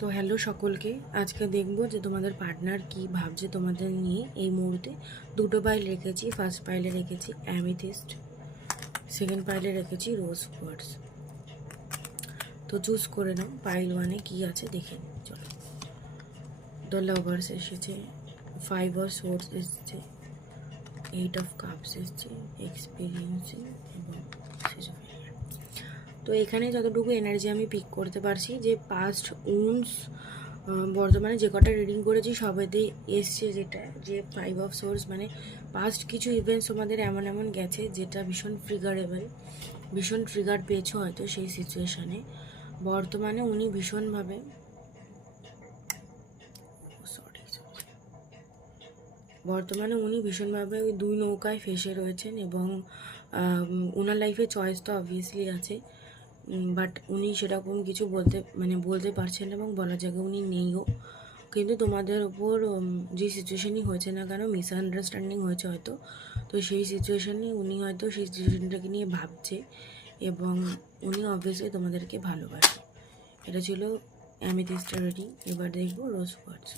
তো হ্যালো সকলকে, আজকে দেখবো যে তোমাদের পার্টনার কি ভাবছে তোমাদের নিয়ে। এই মুহূর্তে দুটো পাইল রেখেছি। ফার্স্ট পাইলে রেখেছি অ্যামিথিস্ট, সেকেন্ড পাইলে রেখেছি রোজ কোয়ার্টজ। তো চুজ করে নাও পাইল ওয়ানে কি আছে দেখে নিই। চলো, দ্য লাভার্স এসেছে, 5 অফ সোর্স এসেছে, 8 অফ কাপস এসেছে, এক্সপিরিয়েন্সিং এবং তো এখানে যতটুকু এনার্জি আমি পিক করতে পারছি যে পাস্ট উন্স বর্তমানে যে কটা রিডিং করেছি সবেতেই এসছে, যেটা যে 5 অফ সোর্স মানে পাস্ট কিছু ইভেন্টস তোমাদের এমন এমন গেছে যেটা ভীষণ ট্রিগারেবল, ভীষণ ট্রিগার পেয়েছো হয়তো সেই সিচুয়েশানে। বর্তমানে উনি ভীষণভাবে ওই দুই নৌকায় ফেসে রয়েছেন এবং ওনার লাইফে চয়েস তো অবভিয়াসলি আছে, বাট উনি সেরকম কিছু বলতে পারছেন না এবং বলার জায়গায় উনি নেইও। কিন্তু তোমাদের ওপর যে সিচুয়েশানই হয়েছে না কেন, মিসআন্ডারস্ট্যান্ডিং হয়েছে হয়তো, তো সেই সিচুয়েশানে উনি হয়তো সেই সিচুয়েশানটাকে নিয়ে ভাবছে এবং উনি অবভিয়াসলি তোমাদেরকে ভালোবাসে। এটা ছিল অ্যামিথিস্ট রিডিং। এবার দেখবো রোজ কোয়ার্টজ।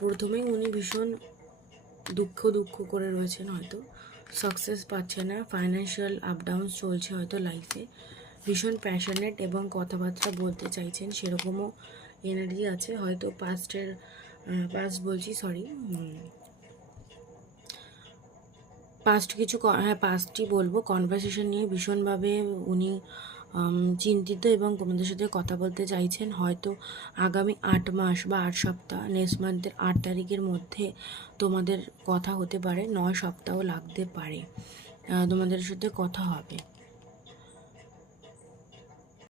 প্রথমেই উনি ভীষণ দুঃখ করে রয়েছেন, হয়তো সাকসেস পাচ্ছে না, ফাইন্যান্সিয়াল আপ ডাউন চলছে হয়তো লাইফে, ভীষণ প্যাশনেট এবং কথাবার্তা বলতে চাইছেন সেরকমও এনার্জি আছে। হয়তো পাস্টই বলবো, কনভারসেশন নিয়ে ভীষণভাবে উনি চিন্তিত এবং তোমাদের সাথে কথা বলতে চাইছেন। হয়তো আগামী 8 মাস বা 8 সপ্তাহ, নেক্সট মান্থের 8 তারিখের মধ্যে তোমাদের কথা হতে পারে, 9 সপ্তাহ লাগতে পারে, তোমাদের সাথে কথা হবে।